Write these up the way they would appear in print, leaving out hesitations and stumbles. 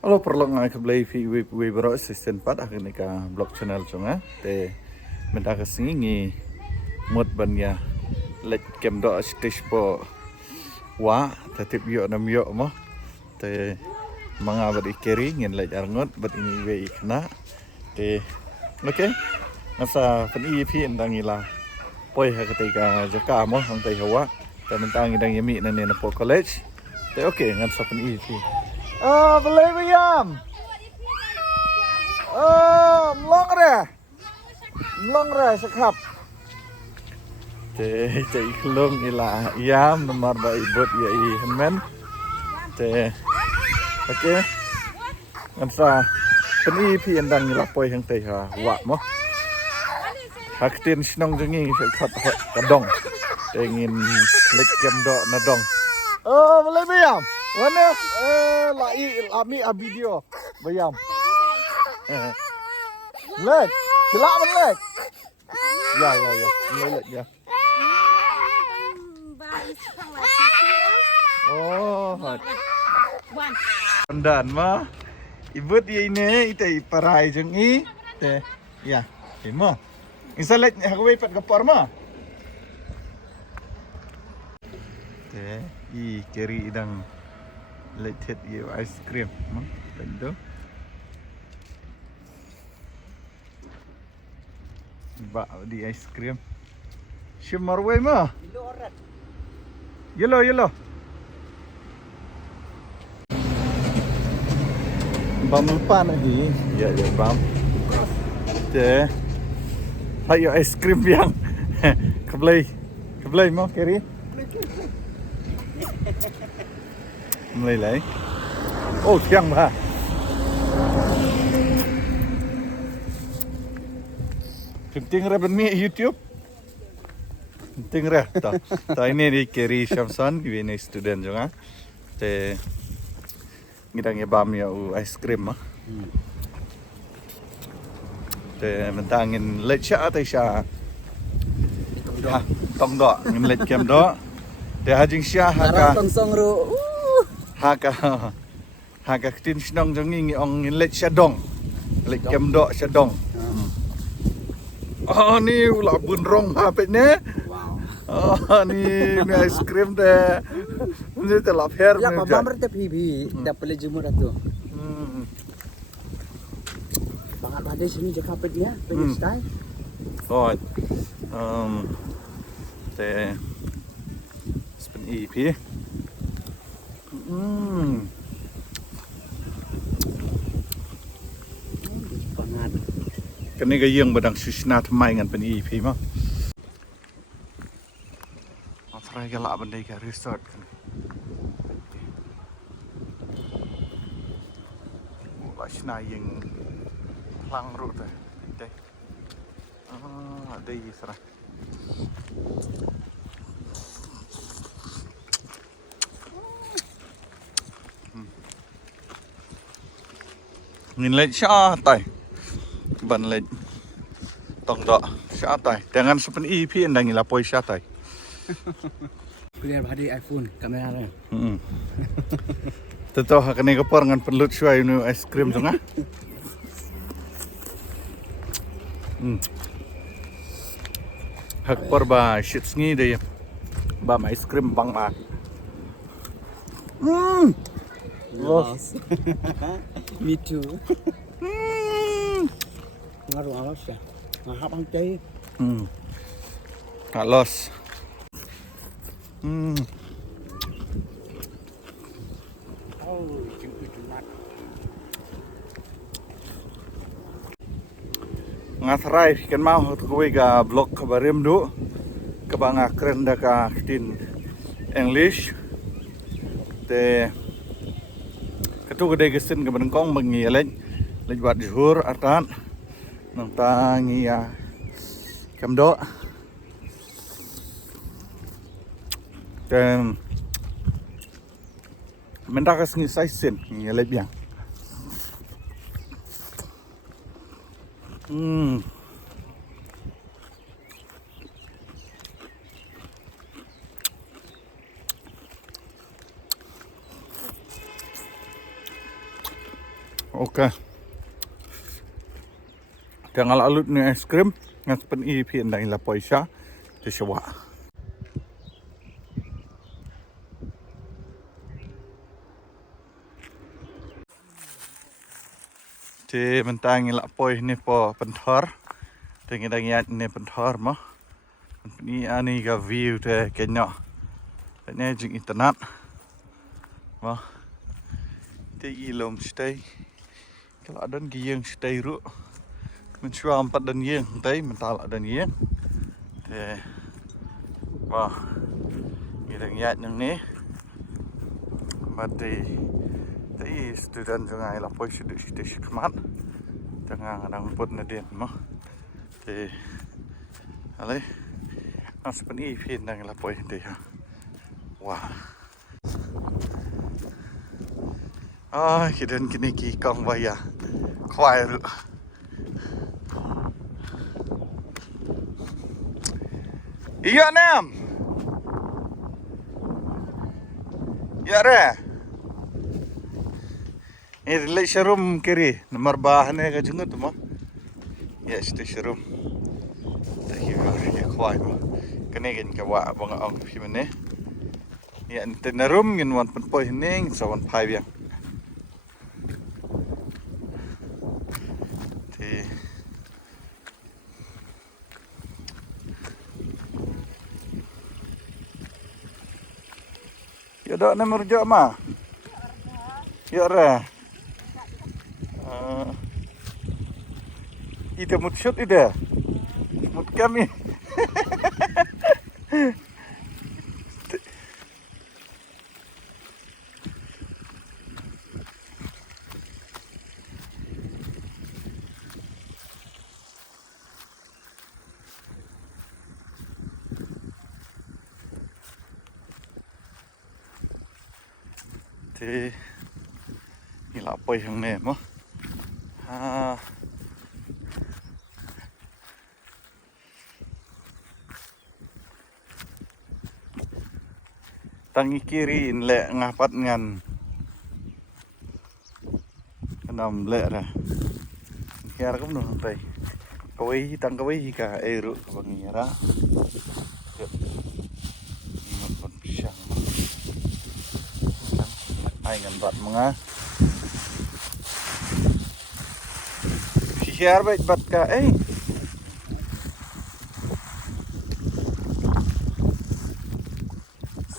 Halo perlu ngai keblai fi we bro assistant pat akan ka blog channel chunga te menta ka singi mot banya let kem do stage po wa te tip yo nam yo mo te mga bad ikeri ngin let arngot bad ini we ikna te okay nasa pen i fi ndang ila poi ha ka jaka mo hang tai hawa te mentang idang yami na ne na po college te okay ngan sa pen i fi boleh William. Mlong re sekap. Te iklong ila Yam nomor ba ibut ya i men. Te oke. Ngansa peni pi endang ila poi hang te ha wa mo. Haktin snong jengi sekap kadong. Te ngin lek kem do na dong. Boleh William. Mana lami video bayam. Lek, silap lek. Ya. Lek ya. Oh, pandan mah. Ibu dia ini itu parai jengi. Teh, ya. Imo. Insalet aku ipat kapar mah. Teh, keri idang let's hit you ice cream tentu ba di ice cream shimmer way mah yellow bam lupa lagi ya bam teh ayo ice cream yang keblai mau kiri mulai lại. Oh thiang mà. Penting ra ben mi YouTube. Penting ra ta ini di Keri Shamsan ini student juga. Te ngidang bam ya ice cream mah. Te mentangin lecha atau sya. Tong do ngin lech kem do. Te hajing sya haka. Tong song ru. Haka tin snong jongi ong let syadong let kem do syadong ni ula bun rong hapet ne ni ice cream de ni te la fer ya pamar te phi da pele jumur atu Bangladesh ni je kapet dia Palestine te spen EP pangan kan ni gayeng badang susna thamai ngan pen EP mah afrai gala bandai ka resort kan wasna yang lang ru ta dai dai sara ngin lech sya tai ban lech tong do sya tai dengan sepen EP endang ila poi sya tai clear body iPhone kamera re teto hakane kapor ngan penlut syai nu ice cream sunga hak por ba shit sngi de ba ice cream bang ma lost me too ngaruh alas ya ngahap ang chay los ngatrai kan mau kuwi ga blog kabarim du kabanga keren da ka tin English te katu gede gesin ke benengkong bengi lej buat juhur atan nang tangi ya kemdo tem mendakas ngi saisin ngi lej biang Oke. Jangan lalu ni es krim ngas pen i pi ndang la poisa te sewa. Te mentang la poi ni po pentor. Tengi dang yat ni pentor mo. Ni ani ga view te kenya. Ni jing internet. Mo. Te ilom stay. Kalau ada giang stay ru. Mình xua empat dan giang, tay mình tal dan giang. Te. Mo. Ni dang yat yang ni. Mati. Tay student jangan la poi sudah kemat. Jangan nang put na din mo. Te. Ale. As pen i pin nang la poi te ha. Wah. Kita kini ki kong baya. Kwai ru. Iya nam. Ya re. Ini le showroom kiri nomor bahane ka jungut mo. Ya este showroom. Tahi ya kwai mo. Kene gen ka wa bang ang pimene. Ya ente narum ngin wan pen poi ning sawan pai biang. Ti ya dak nomor jo ma. Ya re. Ida mut shoot ida. Mut kami. Thì như là bơi hàng nè mà tangi kiri le ngapat ngan kenam le ra kira cũng được tay kawai tang kawai ka eru bangira một pisang ai ngan bat mga share baik bat ka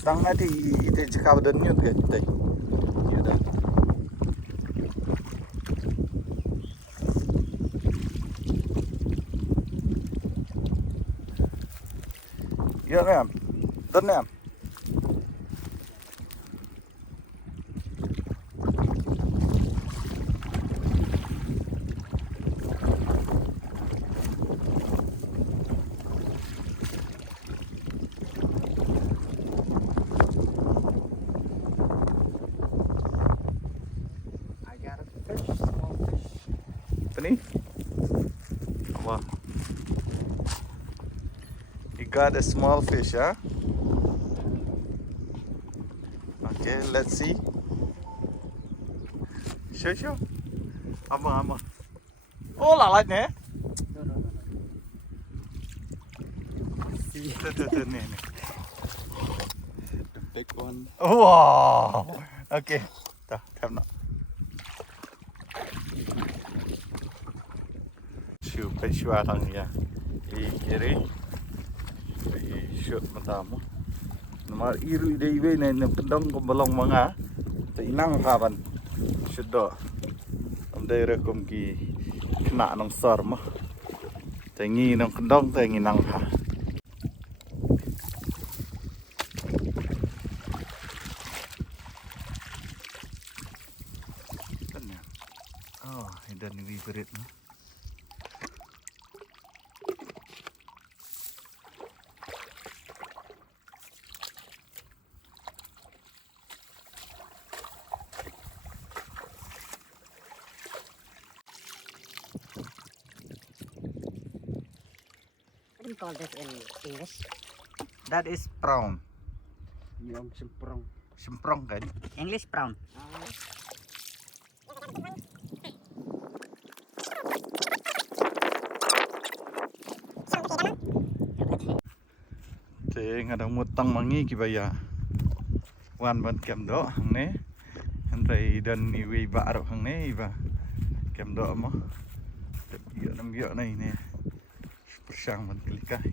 Sang nanti ite cakap dan nyut kan tay. Ya dah. Ya nam. Dan nam. Ni? Apa? You got a small fish, huh? Okay, let's see. Show. Ama. Oh, lalat ni. No. See Tu ni. the big one. Wow. Okay. Dah, tap nak.ไปชัวทางya i kiri i shoot matamu nomor iru ide ibe ne pendong ko belong manga te inang paban shoot am dai rekom ki kena nong sor ma te ngi nong pendong te ngi nang ha tanya idan ni berit no. What do you call that in English? That is prawn. Yung semprong. Semprong kan? English prawn. ngadang mutang mangi kibaya wan ban kem do hang ne handai dan ni wi ba ro hang ne iba kem do mo yo nam yo này nè persang ban klikai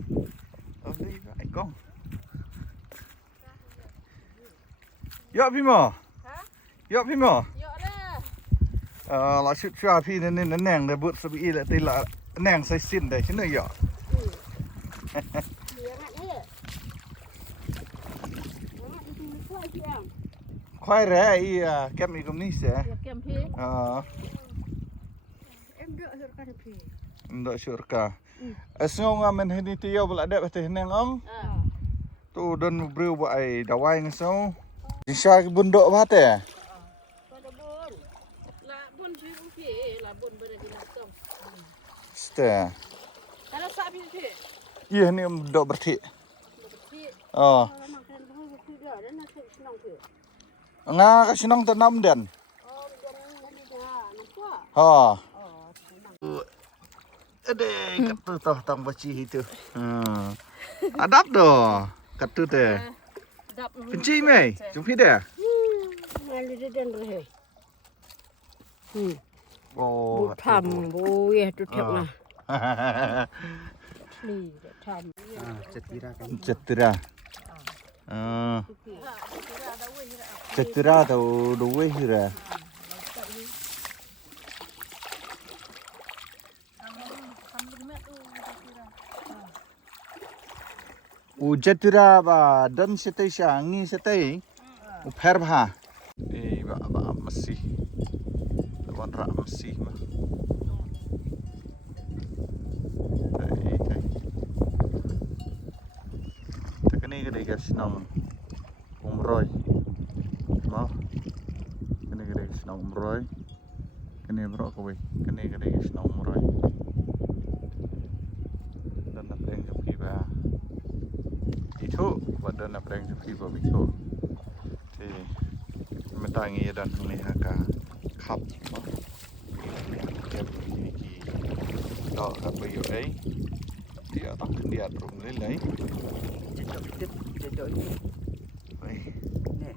oh iba ai kong yo pimo yo pimo là chút cho phi nên nó nàng để bớt sự bị lại đây là nàng say xin để chứ này yo khoai rẻ ai kem gì cũng ní sẽ Kem phi. Em đợi surka esong mình hình tí yêu lại đẹp thì nàng ông tu đơn bưu vậy đầu ai nghe sao đi xa cái bún độ phát à Pada bun. La bun phi phi la bun berada di tong. ste Kalau sak phi. iya ni độ bật thị Phi. ờ Kalau makan bun phi dia dan nak senang phi. nga cái xin ông tên năm đèn Oh, jangan mesti dah. Nampak? ha Oh, Ade, katu toh tang baci itu. Adap doh, katu teh. dap. Penci mai, jumpi deh. Malu dia dan rehe. Oh, Tham bu ya tu thep lah. Ni, tham. Cetira kan. Cetera. Cetera tau dua hira. Cetera ba dan setai syangi setai. Uper bah. Ba masih. Lawan rak masih mah. Kini gede guys nang umroy mau kini gede guys nang umroy kini bro kowe kini gede guys nang umroy dan apa yang jepi ba itu wadan apa yang jepi ba itu thì mình ta nghĩ dan ni haka khap mau cái đó là bây giờ ấy dia tak dia terus lấy Cecok ni. Ni.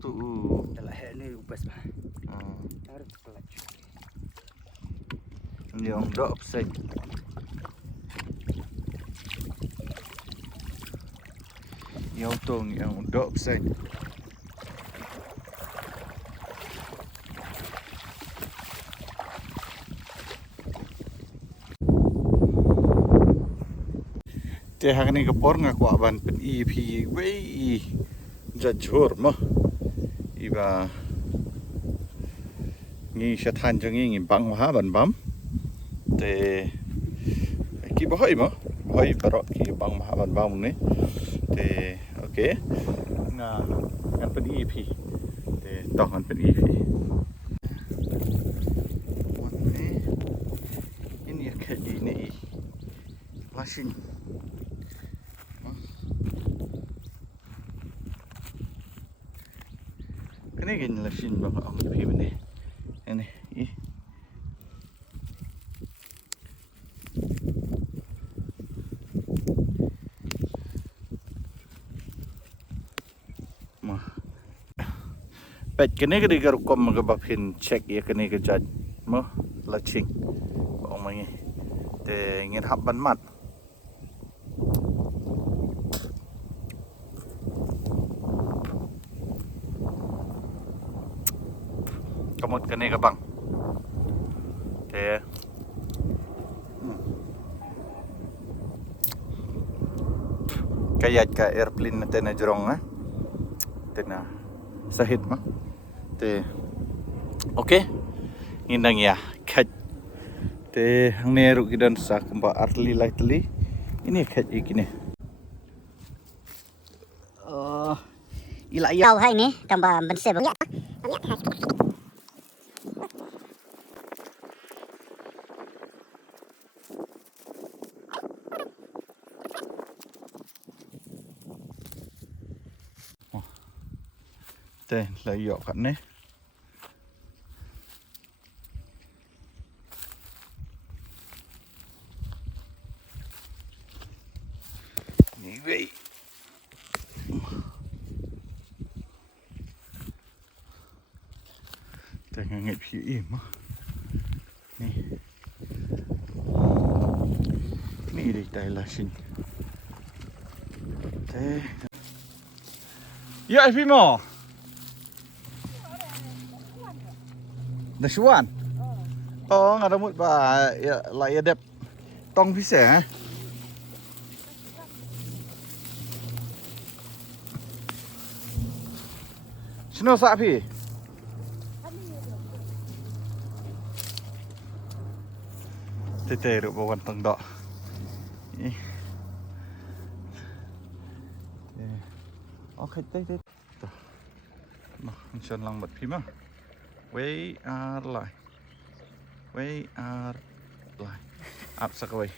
tu Dalam hal ni ubas bah. Harus kelak. yang dok sek yang tong yang dok sek te hang ni kapor nga kwa ban pen EP wei jajur mo iba ngi shathan jang ngi bang ha ban bam te ki boy mo boy paro ki bang ha ban bam ni te okay nga ngan pen EP te tong ngan pen EP ini kayak ini langsung cái này là xin bằng ông cái phim này này ý mà bạch cái này cái đi cái com mà cái bắp hình check cái này cái chặt mà là chinh ông mày để nghe hấp bắn mặt kamot kani ka bang te kayat ka airplane na tena jrong ha tena sahit ma te okay ngindang ya khat te hangne ru gidan sa kumba artli lightly ini khat ikine Ila Tahu hai ni tambah bensel banyak. đây là dọ cận đấy như vậy Tengah ngait PUE mah. Ni. Ni dia Thailand sini. Teh. Ya, Fimo. Dah suan. Oh, ngada mut ba ya la ya dep tong pise ha. Sino sak pi? Tete ru bawan tong dok. Ni. Okay, tete. Nah, chân lang bật phím á. Way are lại. Way are lại. Up sakaway.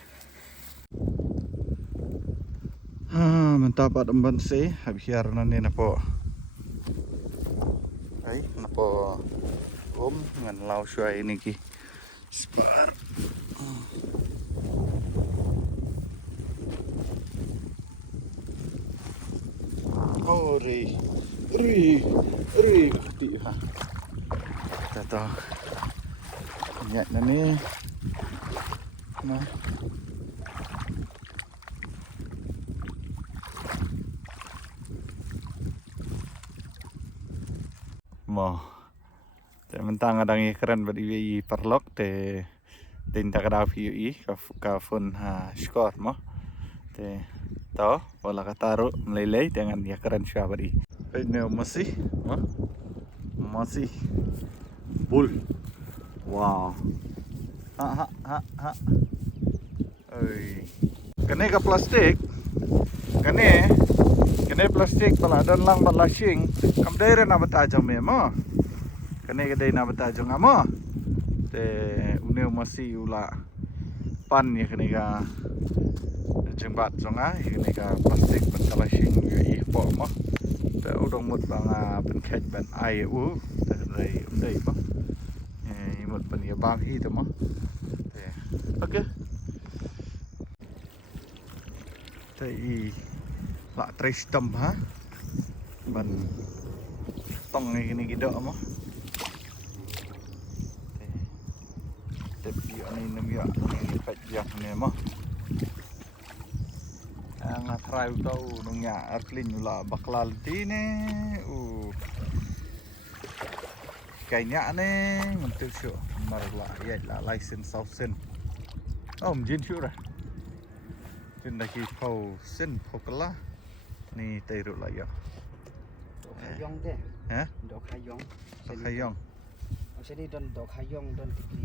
Mantap at amban si. Habiar na ni na po. Ay, na po. Ngan lau shuai ini ki. Spar. Oh, ri keti ha. Tata. Nyat na ni. Nah. Mo. Te mentang adang keren badi perlok te tinta kada PUE ka phone ha skor mo. Te to wala ka taruh meleleh dengan ya keren siya badi. Ini masih masih bull. Wow. Ha. Oi. Kene ka plastik. Kene plastik pala dan lang balasing. Kam daire na batajang me mo. Kene ka na batajang mo. Te une masih ula pan ya kene ka jembat zonga kene ka plastik balasing ya po mo. Te udong mut bang penkej ban ai u te dai mo. Mut pan ya bang hi to mo. Te okay. Te lak tres tem ha ban tong ini gidok mo te dia ni nem ya ni pet jak ni mo nga try tau nung ya arklin ula baklal tine kayaknya ne mentuk syo marla ya la license south sen jin syo ra jin da ki phau sen phokala ni tây rượu lại rồi. Độ khai yong thế. Hả? Độ khai yong. Độ khai yong. Ông sẽ đi đơn độ khai yong đơn thì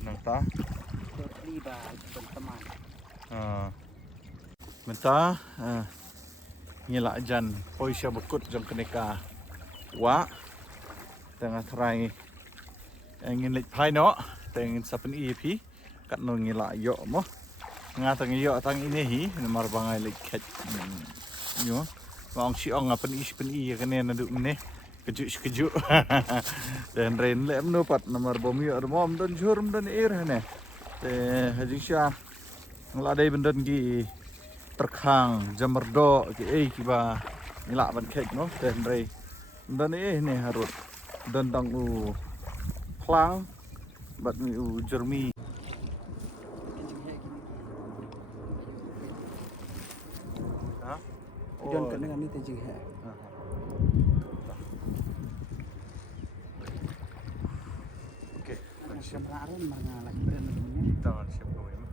Nang ta. Độ đi bà đơn teman. Menta ngila jan poisya bekut jang keneka wa tengah try ingin lik pai no tengin sapen EP kat no ngila yo mo ngatang yo tang ini hi nomor bangai lik ket yo wang si ong pen i kene na du ne kejuk dan ren lem no pat nomor bom yo mom dan jurum dan air ne te haji sya ngeladai bendan gi terkhang jamerdo ki kiba ngila ban kek no dan re dan ne harut dan tang u khlang bat mi u jermi Đơn cận dengan ni tejing hai. Okey, Macam laran mana lagi brand namanya. tangan siap kau ini.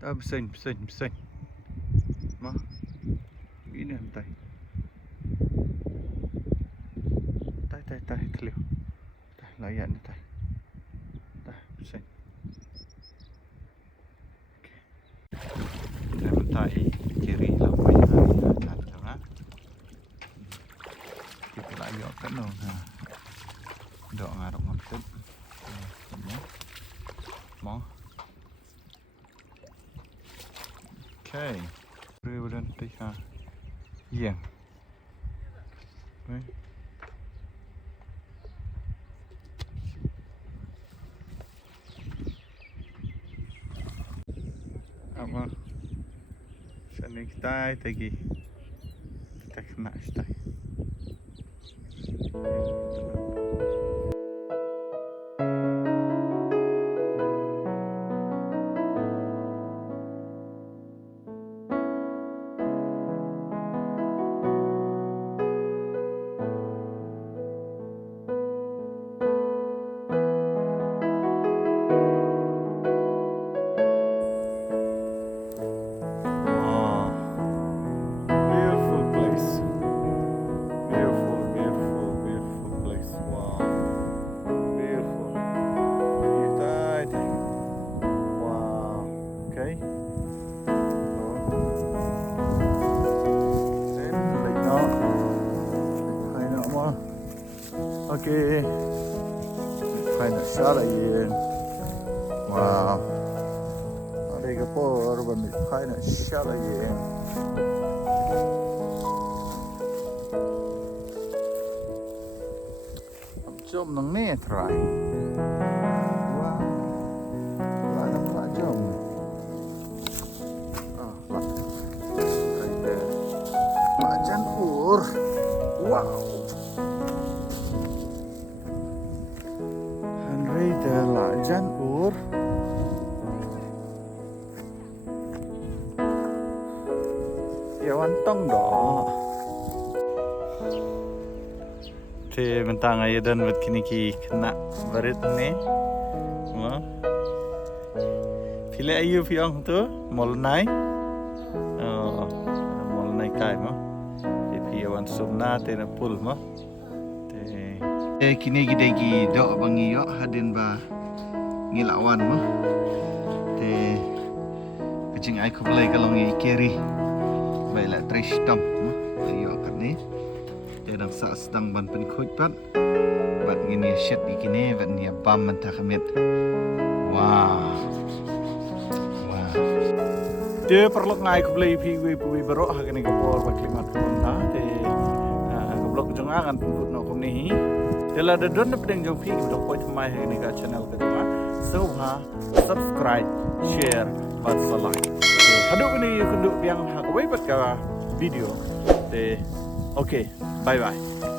Ta besing. Mah. Ini hentai. Tai clear. Tai layak ni tai. Besing. Okey. hai kiri lah pai hai kat tengah kita lại dọn kan no ha dọn ngarok ngempet mo okay kemudian tiga iya apa sini kita tadi kita kena kita okay phải là sao lại wow ở đây cái phố rồi mình phải là sao lại jom nang ni try wow là nó phải jom right there macan ur wow Henry là Jan Ur Yawan tong đó thì mình ta ngay đơn vật kini ki kena barit ni ma pile ayu piang tu mol nai kai ma thì yawan sumna te na pul ma kini gede gi do bangi yo hadin ba ngilawan mo te kecing ai ko play kalong i keri bai la trish tam mo ayo kat ni te dang sa sedang ban pen khoj pat bat ngini shet ikine bat ni bam man ta khamet wow te perlu ngai ko play pi wi baro ha kini ko por ba klimat ko ta te ko blok jongangan pun no ko ni Jala ada don pedang jom pi kita koi thmai hai ni ka channel ka tuma so ha subscribe share bat like haduk ni kunduk yang ha ko bat ka video te okay bye bye